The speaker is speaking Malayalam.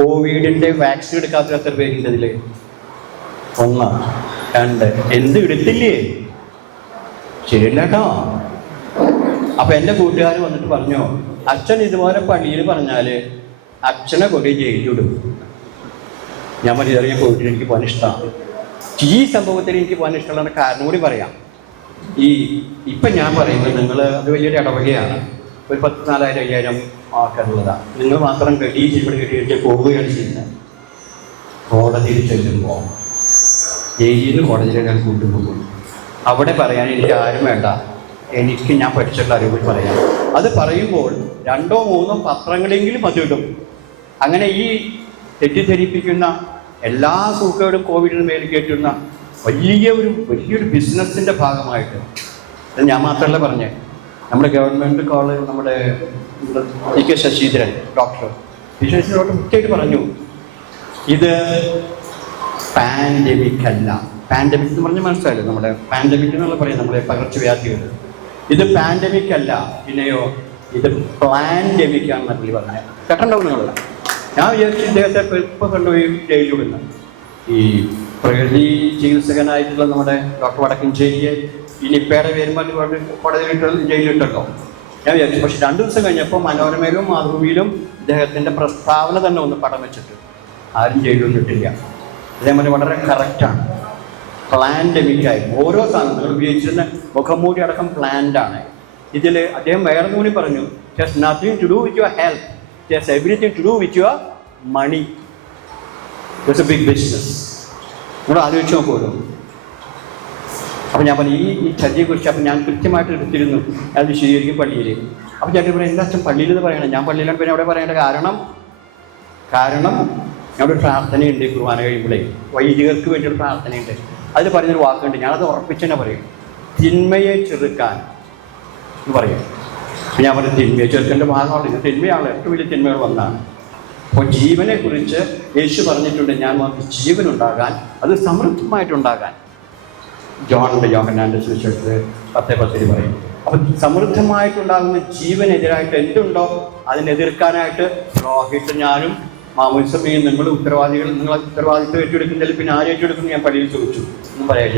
കോവിഡിന്റെ വാക്സിൻ എടുക്കാത്ത എത്ര പേരുണ്ട് ഇതില്? 1, 2. എന്ത് എടുത്തില്ലേ? ശരിയല്ല കേട്ടോ. അപ്പൊ എൻ്റെ കൂട്ടുകാർ വന്നിട്ട് പറഞ്ഞു, അച്ഛൻ ഇതുപോലെ പള്ളിയിൽ പറഞ്ഞാല് അച്ഛനെ കൊണ്ടേ ജയിലിടും. ഞാൻ ചെറിയ കോവിഡിന് എനിക്ക് പോകാൻ ഇഷ്ടമാണ്. ഈ സംഭവത്തിൽ എനിക്ക് പോകാൻ ഇഷ്ടമുള്ള കാരണം കൂടി പറയാം. ഇപ്പം ഞാൻ പറയുന്നത് നിങ്ങൾ അത് വലിയൊരു ഇടവകയാണ്, ഒരു 14,000-5,000 ആൾക്കാരുള്ളതാണ്. നിങ്ങൾ മാത്രം ഇവിടെ കെട്ടി പോവുകയാണ് ചെയ്യുന്നത്. കോടതിയിൽ ചെല്ലുമ്പോൾ ജയിലിൽ നിന്ന് കോടതിയിൽ ഞാൻ കൂട്ടുപോകും. അവിടെ പറയാൻ എനിക്ക് ആരും വേണ്ട, എനിക്ക് ഞാൻ പഠിച്ചിട്ടുള്ള അറിവ് പറയാം. അത് പറയുമ്പോൾ 2 or 3 പത്രങ്ങളെങ്കിലും അത് ഇടും. അങ്ങനെ ഈ തെറ്റിദ്ധരിപ്പിക്കുന്ന എല്ലാ സൂക്കേടും കോവിഡിന് മേൽ കയറ്റുന്ന വലിയൊരു ബിസിനസ്സിൻ്റെ ഭാഗമായിട്ട്, ഞാൻ മാത്രമല്ല പറഞ്ഞേ, നമ്മുടെ ഗവൺമെൻറ് കോളേജ്, നമ്മുടെ ടി.കെ. ശശീന്ദ്രൻ ഡോക്ടർ കൃത്യമായിട്ട് പറഞ്ഞു, ഇത് പാൻഡമിക് അല്ല. പാൻഡമിക് എന്ന് പറഞ്ഞാൽ മനസ്സിലായല്ലോ, നമ്മുടെ പാൻഡമിക് എന്നുള്ള പറയും, നമ്മുടെ പകർച്ചവ്യാധികൾ. ഇത് പാൻഡമിക് അല്ല, പിന്നെയോ ഇത് പ്ലാൻഡമിക് ആണെന്ന് പുള്ളി പറഞ്ഞത്. കേട്ടിട്ടുണ്ടാവും നിങ്ങൾ. ഞാൻ വിചാരിച്ചു ഇദ്ദേഹത്തെ ഇപ്പോൾ കൊണ്ടുപോയി ജയിലിലിടുന്നു. ഈ പ്രകൃതി ചികിത്സകനായിട്ടുള്ള നമ്മുടെ ഡോക്ടർ വടക്കഞ്ചേരിയെ ഈ നിപ്പയുടെ പേരുമ്പോൾ കോടതിയിലിട്ട് ജയിലിലിട്ടല്ലോ ഞാൻ വിചാരിച്ചു. പക്ഷെ 2 ദിവസം കഴിഞ്ഞപ്പോൾ മനോരമയിലും മാതൃഭൂമിയിലും ഇദ്ദേഹത്തിൻ്റെ പ്രസ്താവന തന്നെ ഒന്ന് പടം വെച്ചിട്ട് ആരും ജയിലൊന്നും ഇട്ടില്ല. അതേപോലെ വളരെ കറക്റ്റാണ്. പ്ലാൻഡമിക്കായി ഓരോ സാധനങ്ങൾ ഉപയോഗിച്ചിരുന്ന മുഖംമൂടി അടക്കം പ്ലാൻഡാണ്. ഇതിൽ അദ്ദേഹം വേറെ കൂടി പറഞ്ഞു, just nothing to do with your health, just everything to do with your money. It's a big business. നിങ്ങൾ ആലോചിച്ച് നോക്കുമല്ലോ. അപ്പം ഞാൻ പറഞ്ഞു ഈ ചതിയെക്കുറിച്ച്. അപ്പം ഞാൻ കൃത്യമായിട്ട് എടുത്തിരുന്നു, അത് വിശദീകരിക്കും പള്ളിയിൽ. അപ്പം ചേട്ടൻ പറയും, എന്താ അച്ഛൻ പള്ളിയിൽ ഇത് പറയണം? ഞാൻ പള്ളിയിലാണ് പിന്നെ അവിടെ പറയേണ്ട കാരണം ഞങ്ങളുടെ ഒരു പ്രാർത്ഥനയുണ്ട് കുർബാന കഴിയുമ്പോഴേ, വൈദികർക്ക് വേണ്ടിയൊരു പ്രാർത്ഥനയുണ്ട്. അതിൽ പറയുന്നൊരു വാക്കുണ്ട്, ഞാനത് ഉറപ്പിച്ച് തന്നെ പറയും, തിന്മയെ ചെറുക്കാൻ എന്ന് പറയും. അപ്പം ഞാൻ പറയും, തിന്മയെ ചെറുക്കേണ്ട ഭാഗമാണ് ഇത്. തിന്മയാണ് ഏറ്റവും വലിയ തിന്മകൾ വന്നാണ്. അപ്പോൾ ജീവനെക്കുറിച്ച് യേശു പറഞ്ഞിട്ടുണ്ട്, ഞാൻ വന്ന് ജീവനുണ്ടാകാൻ, അത് സമൃദ്ധമായിട്ടുണ്ടാകാൻ. യോഹന്നാന്റെ സുവിശേഷത്തിൽ 10:10 പറയും. അപ്പം സമൃദ്ധമായിട്ടുണ്ടാകുന്ന ജീവനെതിരായിട്ട് എന്തുണ്ടോ അതിനെതിർക്കാനായിട്ട് രോഹിത്ത് ഞാനും മാമോദിസയും നിങ്ങൾ ഉത്തരവാദിത്വം ഏറ്റെടുക്കുന്നില്ല. പിന്നെ ആര് ഏറ്റെടുക്കുന്നു? ഞാൻ പള്ളിയിൽ ചോദിച്ചു. ഒന്നും പറയാൻ